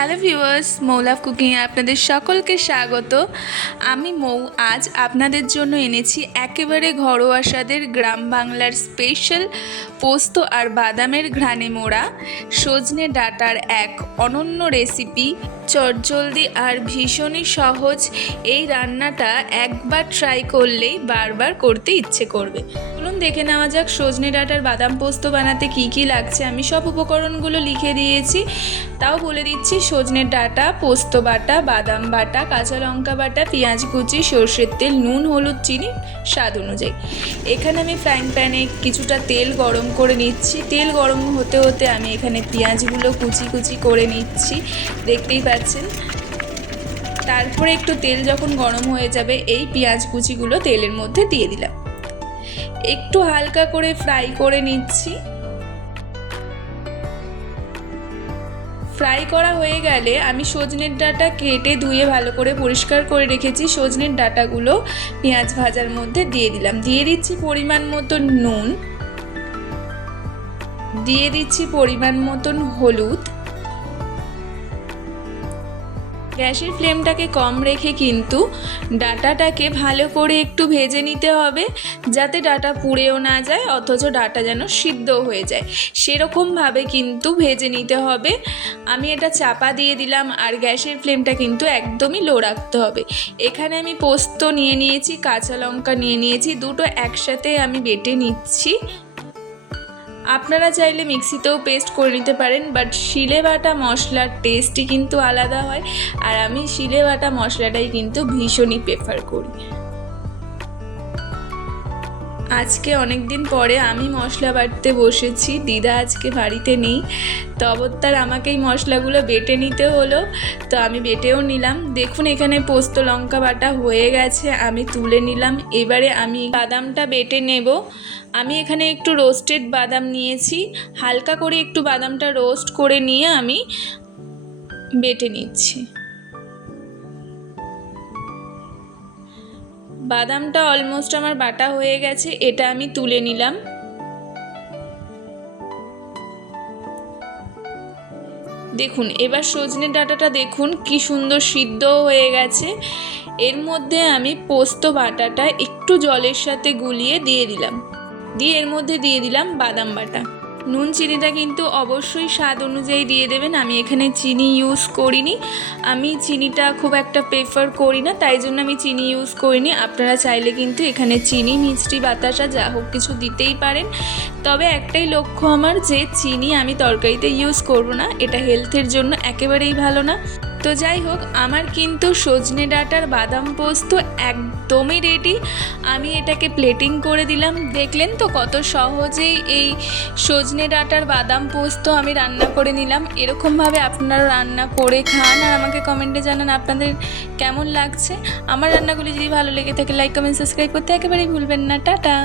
Hello viewers মৌলাভ কুকিংয়ে আপনাদের সকলকে স্বাগত। আমি মৌ, আজ আপনাদের জন্য এনেছি একেবারে ঘরোয়া স্বাদের গ্রাম বাংলার স্পেশাল পোস্ত আর বাদামের ঘ্রাণে মোড়া। সজনে ডাটার এক অনন্য রেসিপি। চটজলদি আর ভীষণই সহজ এই রান্নাটা একবার ট্রাই করলেই বারবার করতে ইচ্ছে করবে। চলুন দেখে নেওয়া যাক সজনে ডাটার বাদাম পোস্ত বানাতে কি কি লাগছে। আমি সব উপকরণগুলো লিখে দিয়েছি। তাও বলে দিচ্ছি সজনে ডাটা, পোস্ত বাটা, বাদাম বাটা, কাঁচা লঙ্কা বাটা, পেঁয়াজ কুচি, সর্ষের তেল, নুন, হলুদ চিনি, স্বাদ অনুযায়ী। এখানে আমি ফ্রাইং প্যানে কিছুটা তেল গরম করে নিচ্ছি। তেল গরম হতে হতে আমি এখানে পেঁয়াজগুলো কুচি কুচি করে নিচ্ছি। দেখতেই পাচ্ছেন। তারপরে একটু তেল যখন গরম হয়ে যাবে, এই পেঁয়াজ কুচিগুলো তেলের মধ্যে দিয়ে দিলাম। একটু হালকা করে ফ্রাই করে নিচ্ছি। ফ্রাই করা হয়ে গেলে আমি সজনের ডাটা কেটে ধুয়ে ভালো করে পরিষ্কার করে রেখেছি। সজনের ডাটাগুলো পেঁয়াজ ভাজার মধ্যে দিয়ে দিলাম। দিয়ে দিচ্ছি পরিমাণ মতন নুন। দিয়ে দিচ্ছি পরিমাণ মতন হলুদ। গ্যাসের ফ্লেমটাকে কম রেখে কিন্তু ডাটাটাকে ভালো করে একটু ভেজে নিতে হবে, যাতে ডাটা পুড়েও না যায়, অথচ ডাটা যেন সিদ্ধ হয়ে যায়। সেরকমভাবে কিন্তু ভেজে নিতে হবে। আমি এটা চাপা দিয়ে দিলাম আর গ্যাসের ফ্লেমটা কিন্তু একদমই লো রাখতে হবে। এখানে আমি পোস্ত নিয়ে নিয়েছি, কাঁচা লঙ্কা নিয়ে নিয়েছি, দুটো একসাথে আমি বেটে নিচ্ছি। আপনারা চাইলে মিক্সিতেও পেস্ট করে নিতে পারেন বাট শিলে বাটা মশলার টেস্টই কিন্তু আলাদা হয়। আর আমি শিলে বাটা মশলাটাই কিন্তু ভীষণই প্রেফার করি। আজকে অনেক দিন পরে আমি মশলা বাটতে বসেছি। দিদা আজকে বাড়িতে নেই। তো অবতার আমাকে এই মশলাগুলো বেটে নিতে হলো। তো আমি বেটেও নিলাম। দেখুন এখানে পোস্ত লঙ্কা বাটা হয়ে গেছে, আমি তুলে নিলাম। এবারে আমি বাদামটা বেটে নেব। আমি এখানে একটু রোস্টেড বাদাম নিয়েছি। হালকা করে একটু বাদামটা রোস্ট করে নিয়ে আমি বেটে নিচ্ছি। বাদামটা অলমোস্ট আমার বাটা হয়ে গেছে, এটা আমি তুলে নিলাম। দেখুন, এবার সজনে ডাঁটাটা দেখুন, কি সুন্দর সিদ্ধ হয়ে গেছে। এর মধ্যে আমি পোস্ত বাটাটা একটু জলের সাথে গুলিয়ে দিয়ে দিলাম। দিয়ে এর মধ্যে দিয়ে দিলাম বাদাম বাটা। নুন চিনিটা কিন্তু অবশ্যই স্বাদ অনুযায়ী দিয়ে দেবেন। আমি এখানে চিনি ইউজ করিনি। আমি চিনিটা খুব একটা প্রেফার করি না, তাই জন্য আমি চিনি ইউজ করিনি। আপনারা চাইলে কিন্তু এখানে চিনি, মিষ্টি, বাতাসা, যা হোক কিছু দিতেই পারেন। তবে একটাই লক্ষ্য আমার যে চিনি আমি তরকারিতে ইউজ করব না, এটা হেলথের জন্য একেবারেই ভালো না। তো যাই হোক, আমার কিন্তু সজনে ডাটার বাদাম পোস্ত একদমই রেডি আমি এটাকে প্লেটিং করে দিলাম। দেখলেন তো কত সহজেই এই সজনে ডাটার বাদাম পোস্ত আমি রান্না করে নিলাম। এরকমভাবে আপনারা রান্না করে খান আর আমাকে কমেন্টে জানান আপনাদের কেমন লাগছে। আমার রান্নাগুলি যদি ভালো লেগে থাকে লাইক কমেন্ট সাবস্ক্রাইব করতে একেবারেই ভুলবেন না। টাটা!